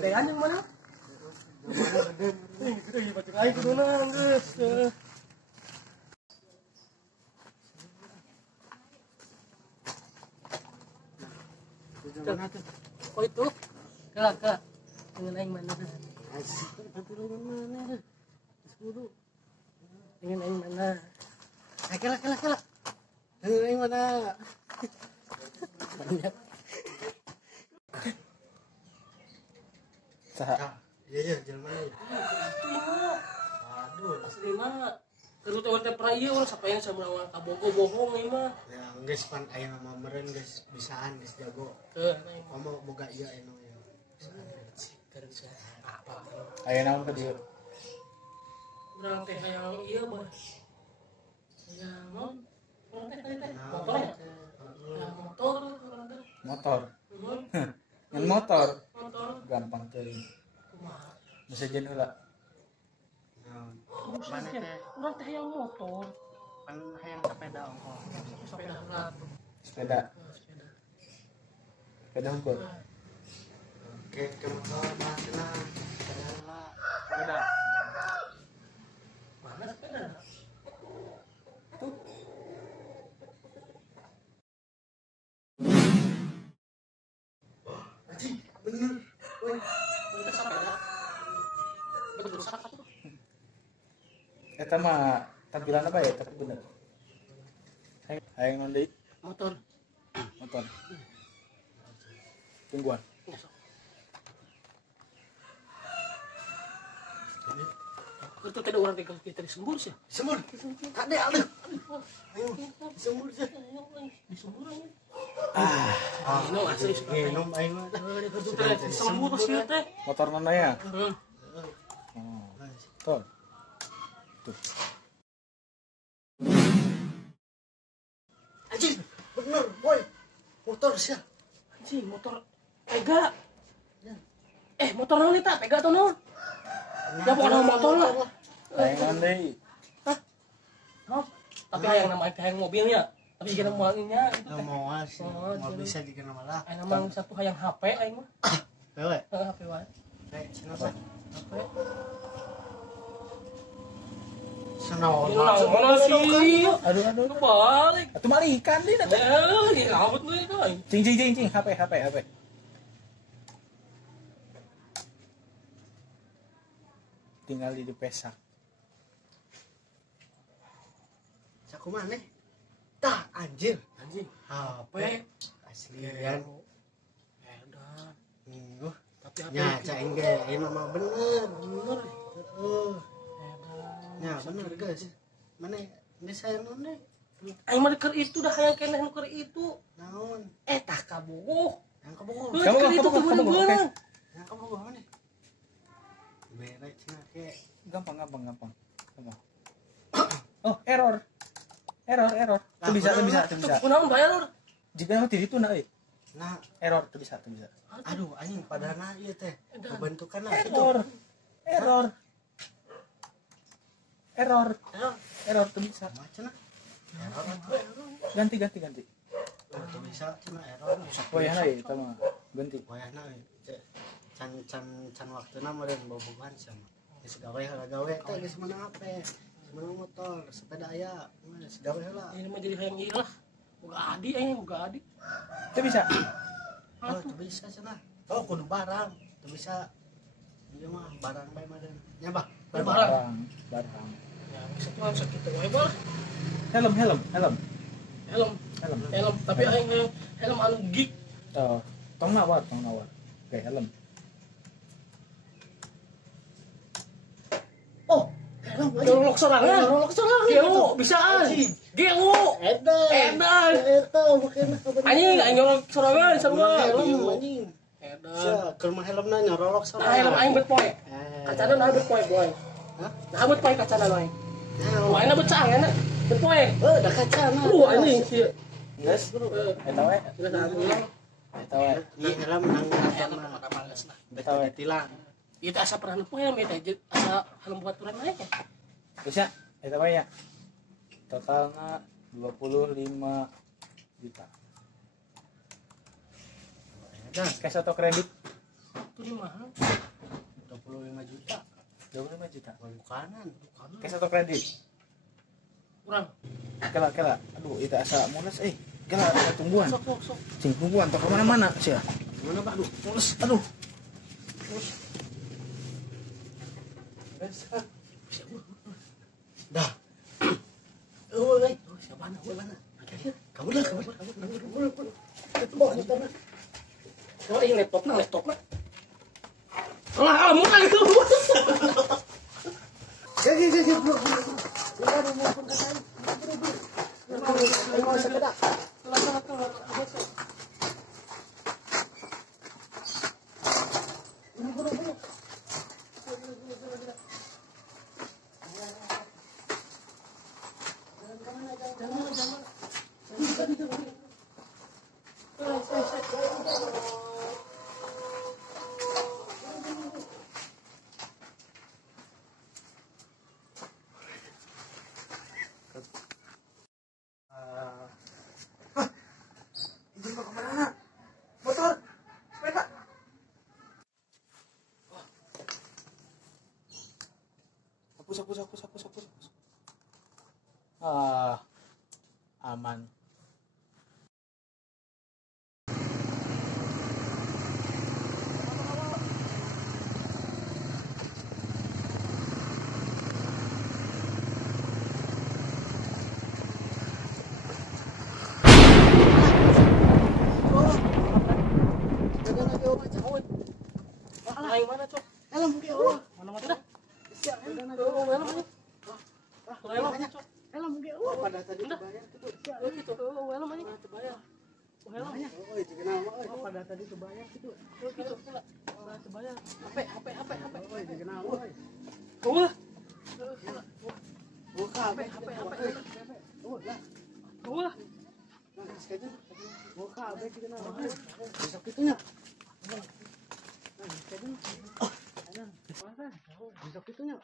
Gedean yang mana? Gede baca aing kuduna geus. Oh itu. Ke. Dengan aing mana? Asik, tapi lu mana? Guru. Dengan aing mana? Kela. Dengan aing mana? Banyak. Saha? Iya, jelema ieu. Aduh, asli mah. Terus teh pernah ieu urang sapaeun samurawal kabogo bohong ieu mah. Ya, geus pan aya mah meureun geus bisaan geus jago. Teu, komo boga ieu anu ya. Bisa. Apa? Aya naon ka dieu? Urang teh hayang ieu mah. Hayang naon? Urang teh motor ya? Motor. Ngan motor. Gampang teuing. Kumaha? Bisa jen heula. Mana teh? Urang teh hayang motor. Pan hayang sepeda ongkol. Sepeda heula. Sepeda. Sepeda ongkol. Oke, ke motor mana? Sepeda. Mana sepeda? Tuh. Anjing, bener. Woi, kita sepeda. Betul rusak atuh. Eta mah tampilan apa ya? Tapi bener. Hayang naon deui? Motor. Tungguan. Itu tadi orang kita disembur sih. Disembur. Kade aduh. Ayo, disembur sih. Disembur aja. Minum asli suka. Minum aing mah. Disembur sih teh. Motor mana ya? Tuh. Anjing, bener, boy. Motor sih. Anjing, motor Pega. Motor naon eta? Pega atau naon? Ya bukan motor lah. Hayang deui. Hah? Hah? Tapi hayang nama hayang mobilnya. Tapi jika moalnya itu teh. Moal sih. Moal bisa dikeun malah. Aya namang satu hayang HP aing mah. HP we? HP wae. Kenapa? HP. Sanaon? Mana sih? Aduh. Balik. Atuh malikan deui teh. Ngabut deui teh. Cing HP. Tinggal di Pesak. Saku mana? Tah anjir. HP aslian. Edan. Tapi apa? Nya caing ge ieu mah bener. Heeh. Nya bener geus. Mana geus hayang naon deui? Aing mah keur itu dah hayang keneh nu keur itu. Naon? Tah kabogoh. Yang kabogoh. Keur itu teh bener-bener. Yang kabogoh mana? Beres cenah ke. Gampang. Oh, error. Teu bisa. Kunaon bae error? Jika mah di ditu na euy. Nah, error teu bisa. Aduh, anjing padahal ieu teh pembentukanna error teu bisa. Macana? Error. Ganti. Teu bisa cenah error. Wayahna ieu eta mah ganti. Wayahna can waktuna meureun bobogohan sama. Geus gawe teh geus meunang HP. Meunang motor, sepeda aya, geus gawe heula. Ini mah jadi hayang ieu lah. Boga adi. Teu bisa. Oh, teu bisa cenah. Oh, kudu barang. Teu bisa. Ieu mah barang bae meureun. Nya bah, barang. Ya, bisa tuh sakitu wae bah. Helm. Tapi aing helm anu geek. Tong nawar. Oke, helm. Oh, Rolok sorangan. Geo bisaan. Geo. Edan. Eta makena. Anjing nyorok sorangan sarua. Anjing. Edan. Keur mah helmna nyorok sorangan. Helm aing bet poe. Kacana nah bet poe, boy. Hah? Nah bet poe kacana noy. Maina bet cang enak. Bet poe. Da kacana. Lu anjing sieun. Geus. Eta we. Eta we. Ieu helm nang eta we tilang. Ieu teh asa pernah nepoe ya teh asa helm buat urang naik ya. Bisa, eta bae ya. Totalna 25 juta. Nah, cash atau kredit? Itu di mana? 25 juta. 25 juta. Bukanan. Cash atau kredit? Kurang. Kela. Aduh, itu asa mules Kela ada tumbuhan. Sok. Cing tumbuhan toko mana-mana sih. Mana Pak? Mules. Aduh. Dah. Siapa anak? Kabur. Oh, ini laptopnya. Lah, mulai itu. Izin mau kemana? Motor, sepeda. Hapus. Aman. Lain mana, Cok? Helm ke Allah. Mana mati dah? Siap. Helm aja. Helm, Cok. Helm ke Allah. Pada tadi bayar itu. Siap. Gitu. Helm aja. Terbayar. Helm. Oh, itu kenapa? Oh, pada tadi terbayar itu. Gitu. Terbayar. HP. Oh, itu kenapa? Wah. Buka HP. Oh, lah. Wah. Sekejap. Buka HP itu kenapa? Besok itunya. Besok itunya.